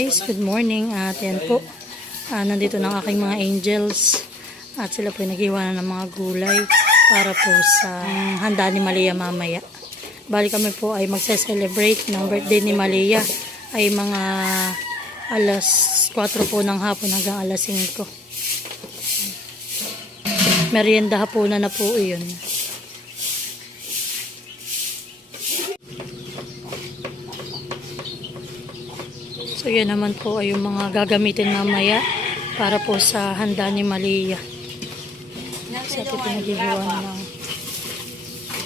guys, good morning. At yan po, nandito ng aking mga angels. At sila po nag-iwan ng mga gulay para po sa handa ni Malia mamaya. Bali kami po ay magse-celebrate ng birthday ni Malia ay mga alas 4 po ng hapon hanggang alas 5. Merienda hapunan na po iyon. So yan naman po ay yung mga gagamitin mamaya para po sa handa ni Malia. Sa ito pinaghihiwan ng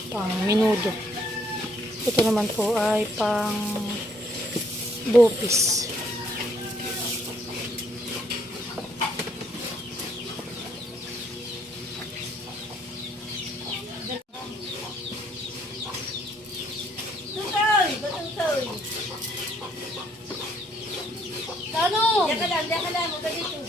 pang minudo. Ito naman po ay pang bupis. Ano? Diyan ka lang, huwag ka dito.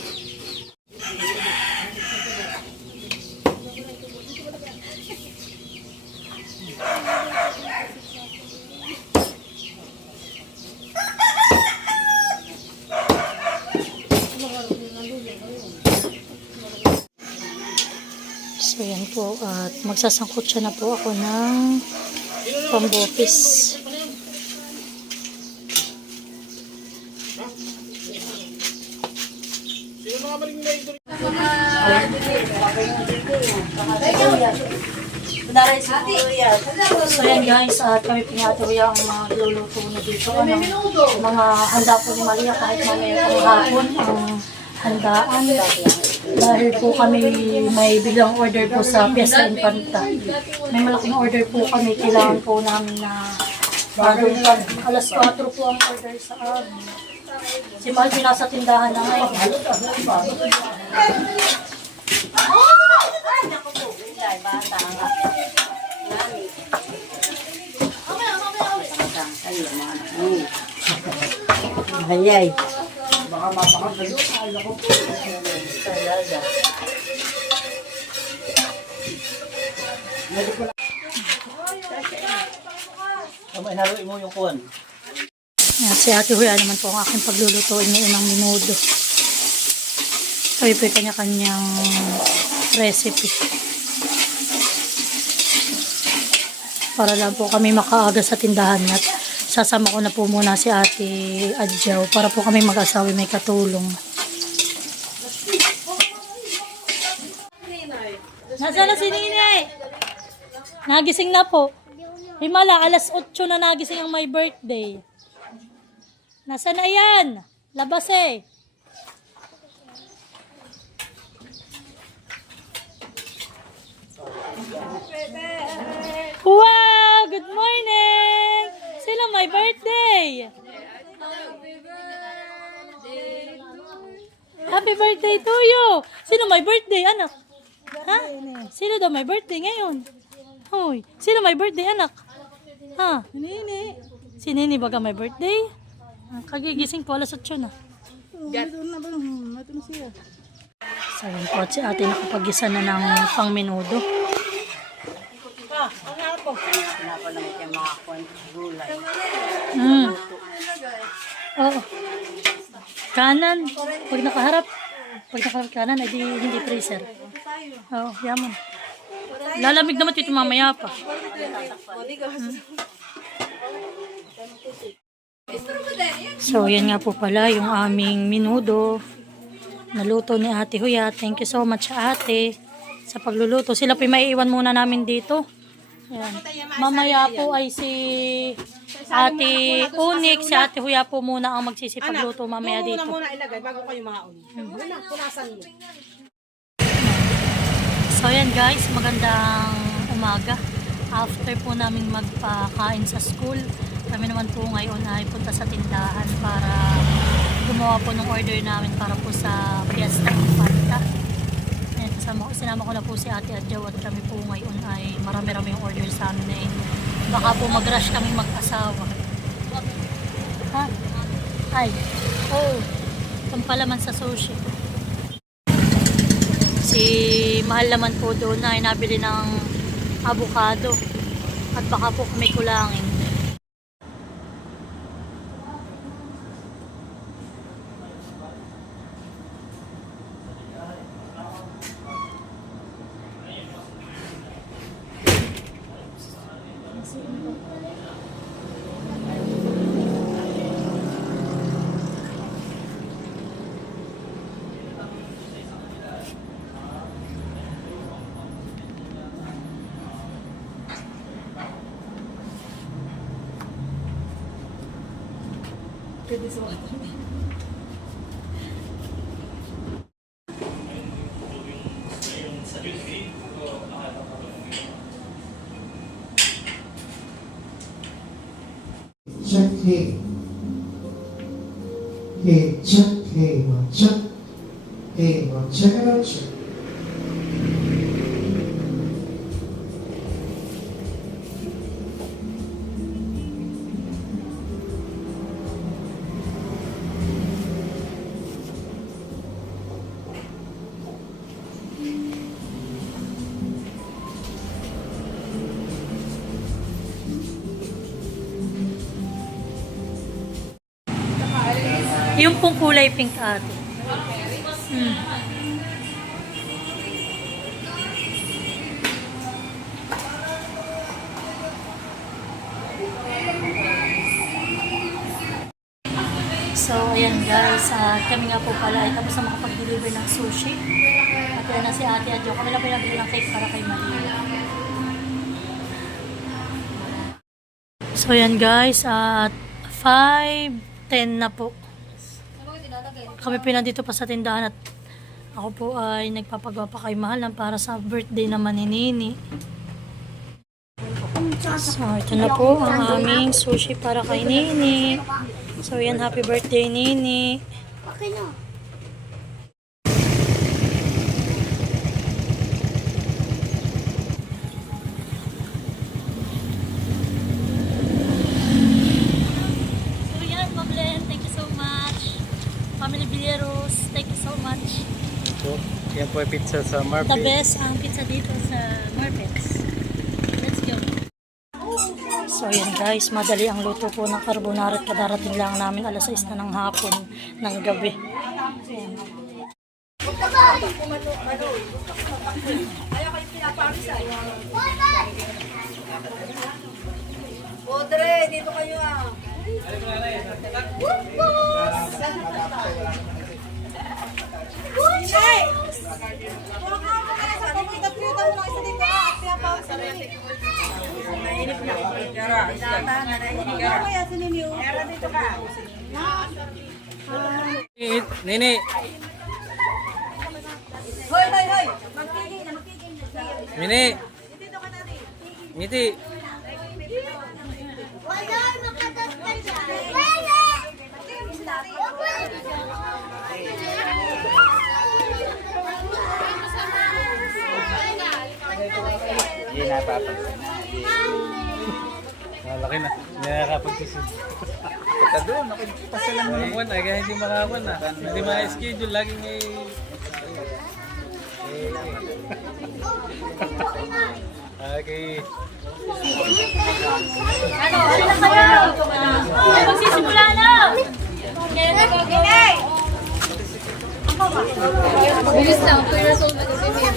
So yan po, at magsasangkot siya na po ako ng pambopis. So yan guys, at kami pinatuloy ang mga iluluto na dito. Mga handa po ni Malia kahit mamaya pang hapon ang handaan. Dahil po kami may biglang order po sa Fiesta Infanta. May malaking order po kami. Kailangan po namin na bago alas 4 po ang order sa amin. Si Malvin nasa tindahan na ngayon. Hayay. Baka mapakagalo. Ay, ako. Talaga. Kamay haluin mo yung kuwan. Yan, si Ate Huya naman po ang aking paglulutuin ngayon ng minudo. Kami po yung kanya-kanyang recipe. Para lang po kami makaaga sa tindahan at sasama ko na po muna si Ate Adjaw para po kami mag-asawi may katulong. Nasaan na si Nini? Nagising na po. Himala, alas 8 na nagising ang my birthday. Nasaan na yan? Labas eh. Wow! Good morning! Sila my birthday! Happy birthday to you! Sino my birthday, anak? Ha? Sino daw my birthday ngayon? Hoy, sino my birthday, anak? Ha? Nini. Si Nini baga my birthday? Kagigising ko, alas 8 na. So yun po, at si ate nakapag-isa na ng pang minudo. Pinapalamit yung mga gulay. Oo. Kanan. Pag nakaharap kanan, ay hindi freezer. Oo, yaman. Lalamig naman ito mamaya pa. So, yan nga po pala yung aming minudo. Naluto ni Ate Huya. Thank you so much, Ate, sa pagluluto. Sila po maiiwan muna namin dito. Ayan. Mamaya po ay si Ate Unik, si Ate Huya po muna ang magsisipagluto mamaya dito. Muna ilagay bago kayo mahaon. Muna, punasan mo. So yan guys, magandang umaga. After po namin magpakain sa school, kami naman po ngayon ay punta sa tindahan para gumawa po ng order namin para po sa Fiesta Infanta. Sinama ko na po si Ate Adjaw at kami po ngayon ay marami-rami yung order sa amin eh. Baka po mag-rush kami mag-asawa. Ha? Ay. Oh. Pampalaman sa sushi. Si Mahal naman po doon ay nabili ng avocado. At baka po may kulangin. check hey. Hey, check, hey, one, check. Hey, one, check it out, check. Yung pong kulay pink ate. Hmm. So, ayan guys, kami nga po pala ay tapos na makapag-deliver ng sushi. At yan na si Ate Adjo. Kami lang pinabili ng cake para kay Malia. So, ayan guys, at 5:10 na po. Kami pinandito pa sa tindahan at ako po ay nagpapagawa pa kay Mahalan para sa birthday naman ni Nini. So, ito na po ang aming sushi para kay Nini. So, yan, happy birthday, Nini. Okay na. So, yan, Mablen, thank you so much. Family Villeros, thank you so much. So, yan po yung pizza sa The Marpet. best ang pizza dito sa Marpets. Let's go. So, yan guys, madali ang luto po ng carbonara at kadarating lang namin alas 6 na ng hapon ng gabi. Ayan. Audrey, dito kayo ah. Nini! Hoy, hoy, hoy! Magpigil na, magpigil na. Nini! Ngiti! Wala, makatas ka dyan. Wala! Hindi napapansin na. Malaki na. Hindi nakakapagsisid. Pagka doon, pasalan mo ng buwan. Ay, kaya hindi makakuan na. Hindi ma-schedule. Laging may... Okay. Ano na kayo? Magsisimula na! Bilis lang, 2 years old na kasi niya.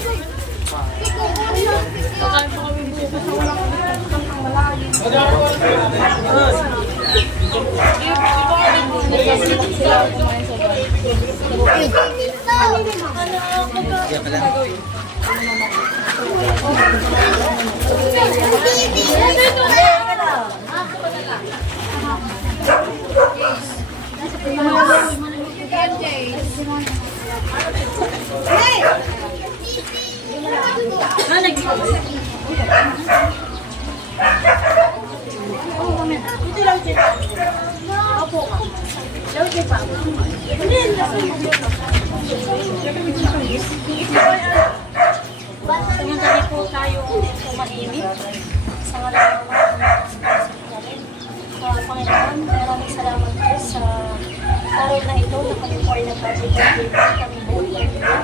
Samantali po tayo tumahimik sa ngalan ng Panginoon. Maraming salamat po sa araw na ito na kami po ay nagpapagpapagpapag kami buong pamilya.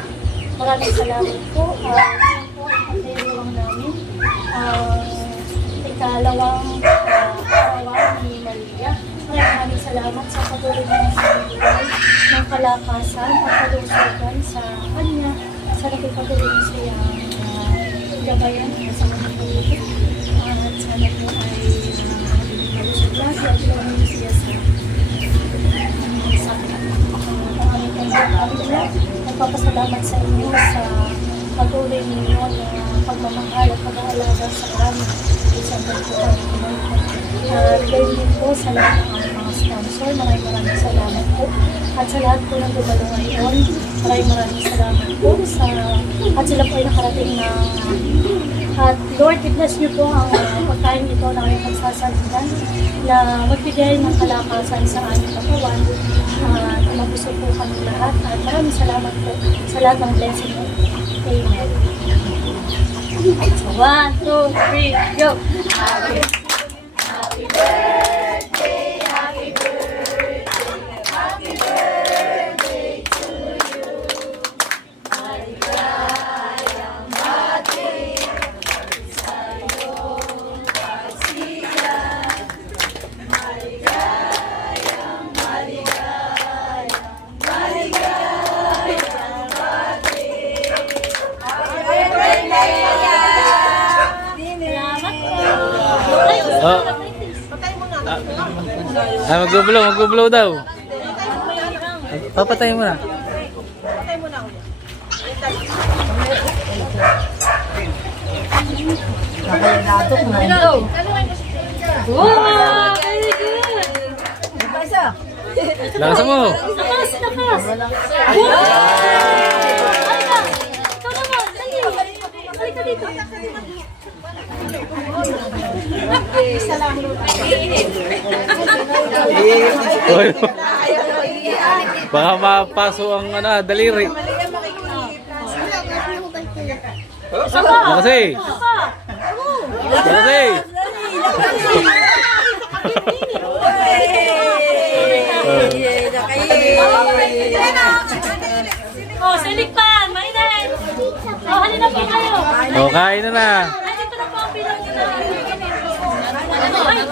Maraming salamat po. Ngayon po ay pagdiriwang namin. Ikalawang arawan ni Maria. Maraming salamat sa patuloy na nagbibigay ng kalakasan at kalusugan sa kanya. Sa nakipatuloy siya gabayan sa mga pagpapagpapag. At sana po ay malusugan siya at gawin siya sa nagpapasalamat sa inyo sa patuloy ninyo na pagmamahal at pag-aalaga sa kami. Isang pagkuhan. Gawin din po sa lahat ng mga sponsor. Maraming salamat po. At sa lahat po ng dumalo ngayon, maraming salamat po. At sila po ay nakarating na at Lord, i-bless niyo po ang pagkain ito na kayong pagsasaluhan na magbigay ng kalakasan sa aming katawan at mabusog po kami lahat. At maraming salamat po sa lahat ng blessing mo. Amen. So, 1, 2, 3, go! Oh. Mag-blow daw. Papatay mo na. Wow! Very good! Lakas mo. Lakas! Wow! Halika! Ikaw naman! Dali! Halika dito! Oy. Baka mapaso ang daliri. Makasi. Makasi. Oh, silikpan! Mainit! Oh, halina po kayo! O, kain na na. Ay, dito na po ang bilang nyo na. Ay,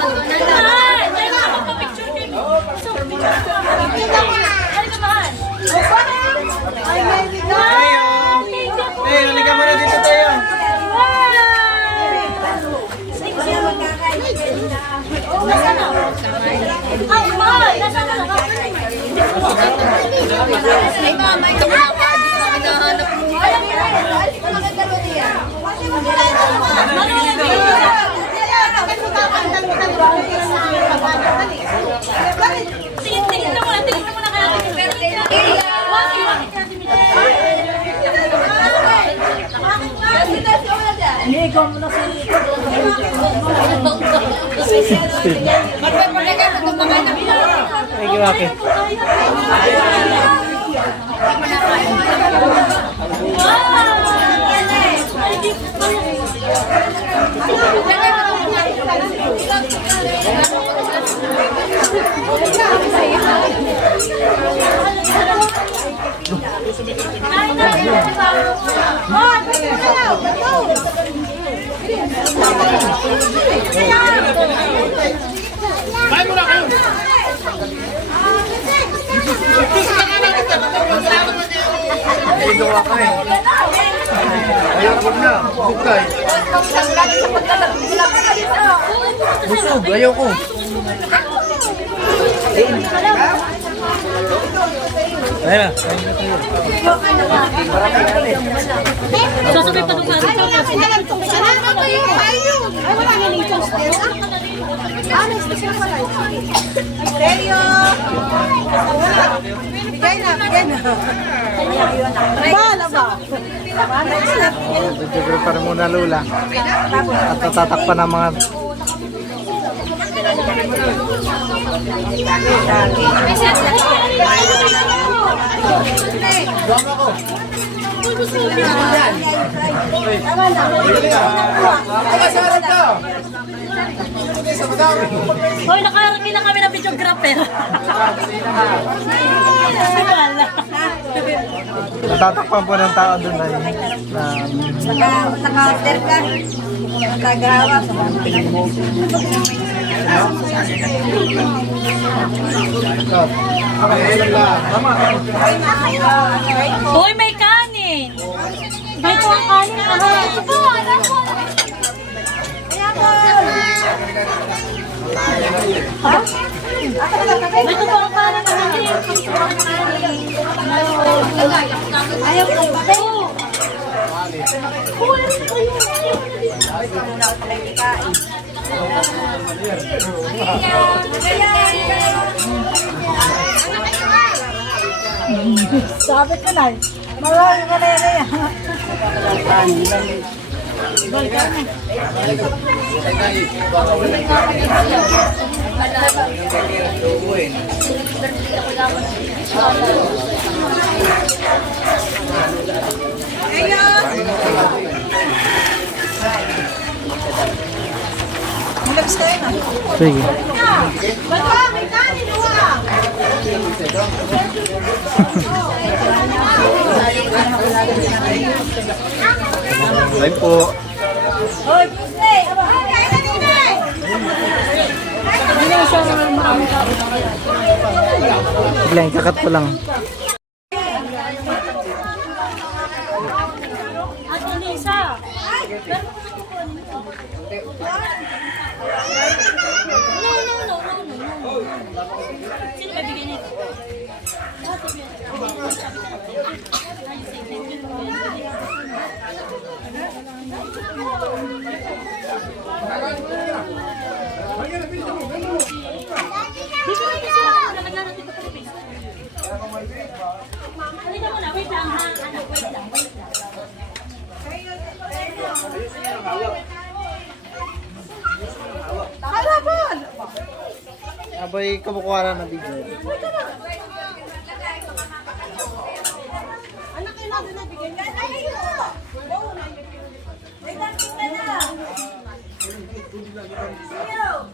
ay! Dahil na magpa-picture kayo. So, picture ko. Halika mahal. Ay, thank you po. Eh, halika mo na dito tayo. Thank you. Nasaan na? Ay, mahal! Nasaan na? Ay, mama, ito na ako. Naghahanap mo. Tingin mo na kaya. Thank you, Aki. Busog, ayaw ko. Ayan na. Sasabay pa doon Siguro para muna lula. At natatakpan ng mga Hoy, nakarami na kami ng videographer. Wala. natatakpan po ng tao doon ay Naka-order ka. Nagagawa. Hoy, may kanin. May po ang kanin. Ito po, ano po? Ha? May ito po ang kanin. Ayaw ko ba? Sabi ko na, marami ka na yan. Sige. Bye po. Hoy, Tuesday! Aba, kaya na Tuesday! Bilang, kakat ko lang. At Elisa. No. Sino ba bigyan nito? Dito na siya. Nalagyan natin ito sa face. Halika muna, wait lang ha. Wait lang. Abay, kamukha na video. Anak kayo natin na bigyan. Ayaw! May dating ka na! Ayaw!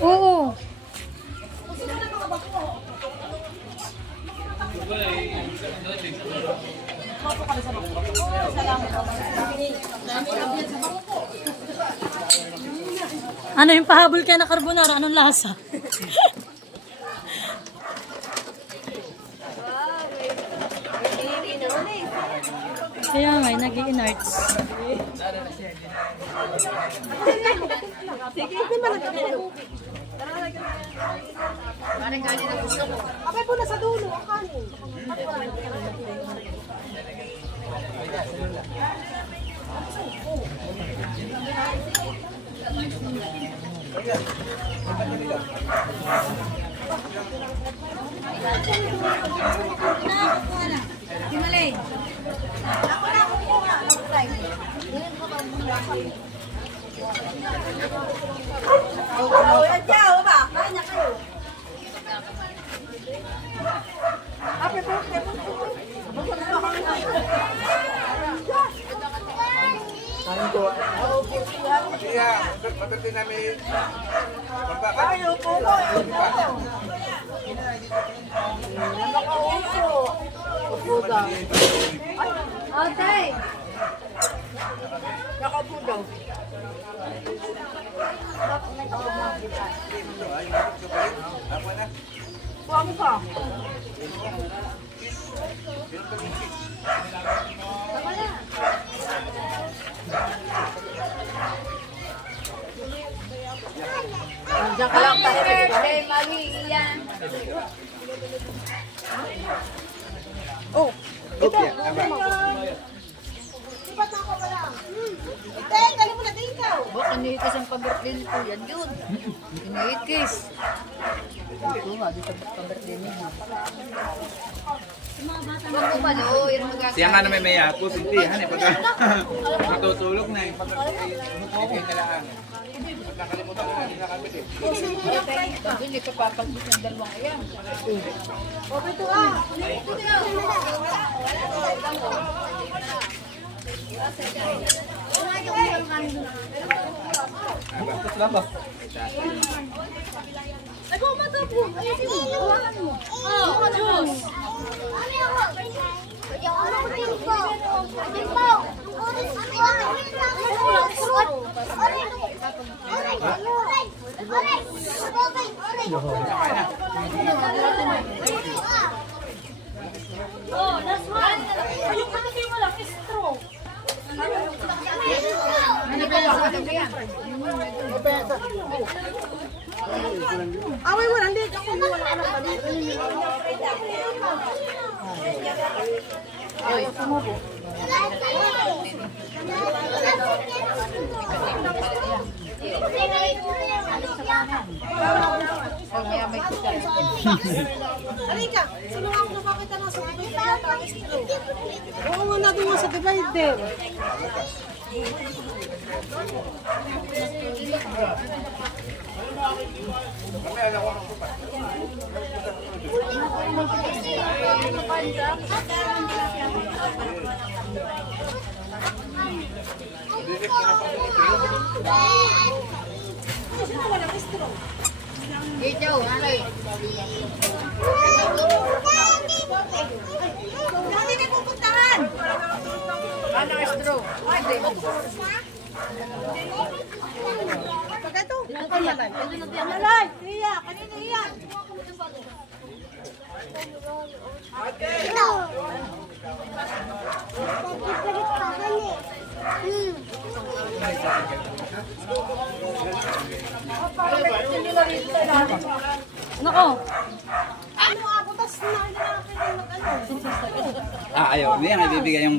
Oo. Ano yung pahabol kaya na carbonara? Anong lasa? Kaya nga, nag-i-inarts. Abay po na sa dulo, ang kanin. Himalay. Oh, adyaw ba? Kain na kayo. Ayaw po ko. Nakauso. Upuda. Ate. Nakaupo daw. Buwan ka. Diyan ka lang pa. Birthday, mali yan. Oh, Lipat na ako pala. Ite, kali mo na din ikaw. Baka kinihitis ang pag-birthday nito. Yan yun. Kinihitis. Ito nga, dito sa pag-birthday niya. Huwag mo ba, no? Yan mag-asa. Siya nga naman may yapos, hindi. Hani, pag matutulog na eh. Pag kalaan. Sabi, hindi ka papagpit ng dalawang ayan. Okay to ah. Tapos lang ba? Oh, last one. Ayun, ano kayo wala? Straw. Ano ba yung mga yan? away mo, hindi ako wala anak pa dito. Oy, sumubo. Pag maya may kusa. Halika, sino nga ako nakakita na sa divider? Oo nga na doon sa divider. Ikaw, alay. Dati na pupuntahan. Ano ang straw? Ay, di. Pag ito, ang malay. Malay, iya, kanina iyan. Nako. Ano ako, tas nakalaki ng mag-ano. Ayaw. Hindi yan, ibibigay yung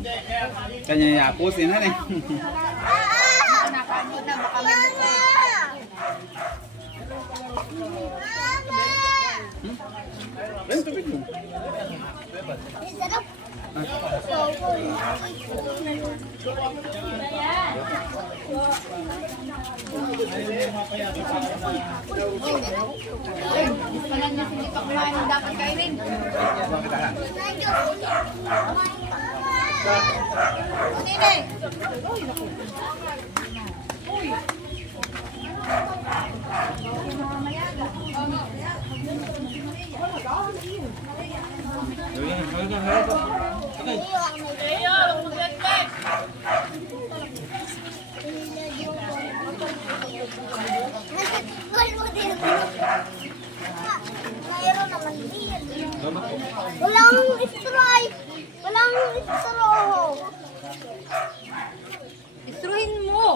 kanya yapos. Yun, hani. Nakano na, baka may mukha. Ayun, tubig mo. Ay, gusto lang niya hindi pa kumain ng dapat kainin. Nene. Mayroon naman din. Walang straw. Walang straw. Istruhin mo.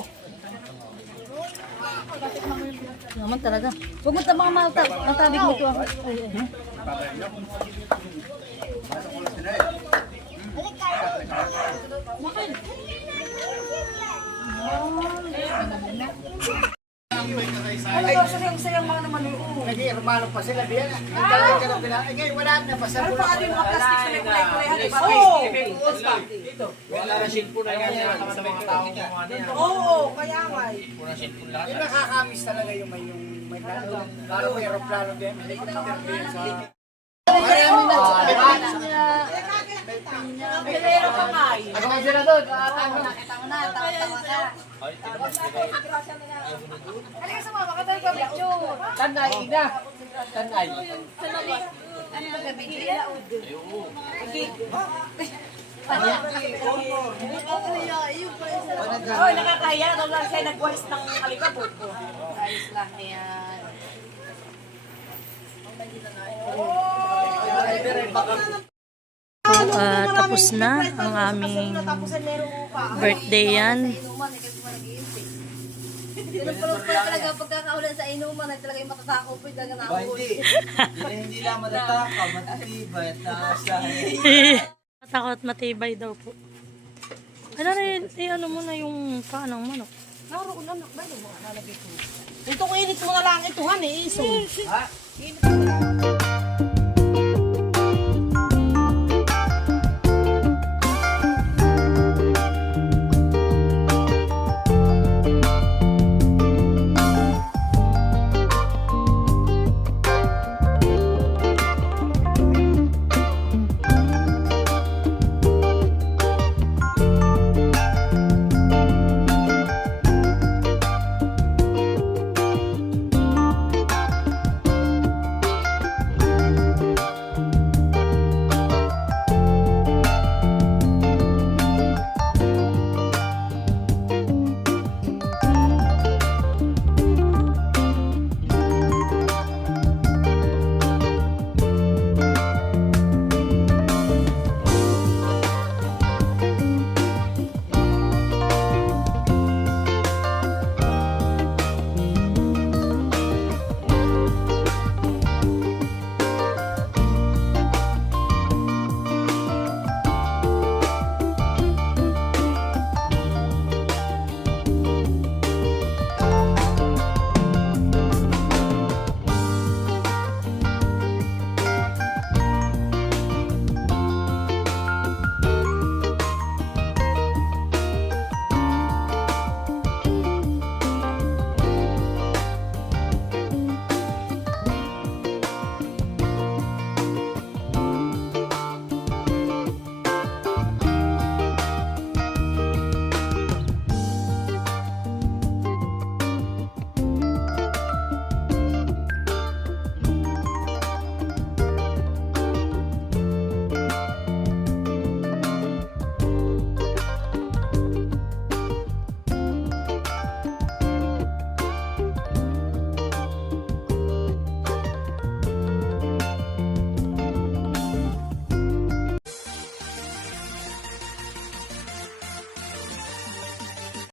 Naman talaga. Huwag mo tabang matabig mo ito. Nag-iirmano pa sila diyan. Nagkalagay ka ng pila. Eh, ngayon wala na. Basta Ano pa ano yung mga plastic sa may kulay-kulay? Oo, kaya nga. yung nakakamiss talaga yung may plano. Lalo may aeroplano din. May helicopter din sa... Pero kamay. Ako nga sila doon. Nakita mo na, tawa-tawa ka. Halika sa mama, katayo ka picture. Tanay, ina. Tanay. Ano ba gabi? Oh, nakakahiya. Daw lang siya nag-waste ng alikabok ko. Ayos lang yan. Tapos na ang aming birthday yan. Ganun pala talaga pagkakaulan sa inuman ay talaga yung matatakaw po yung talaga Ba, nakahuli. hindi lang matatakaw, matitibay at nakasahin. Matakot matibay daw po. Ano rin, ano mo na yung paanong manok. Naroon anak ba? Ano ba? Lalagay ko. Ito ko init mo na lang ito, han eh. Iso. Ha?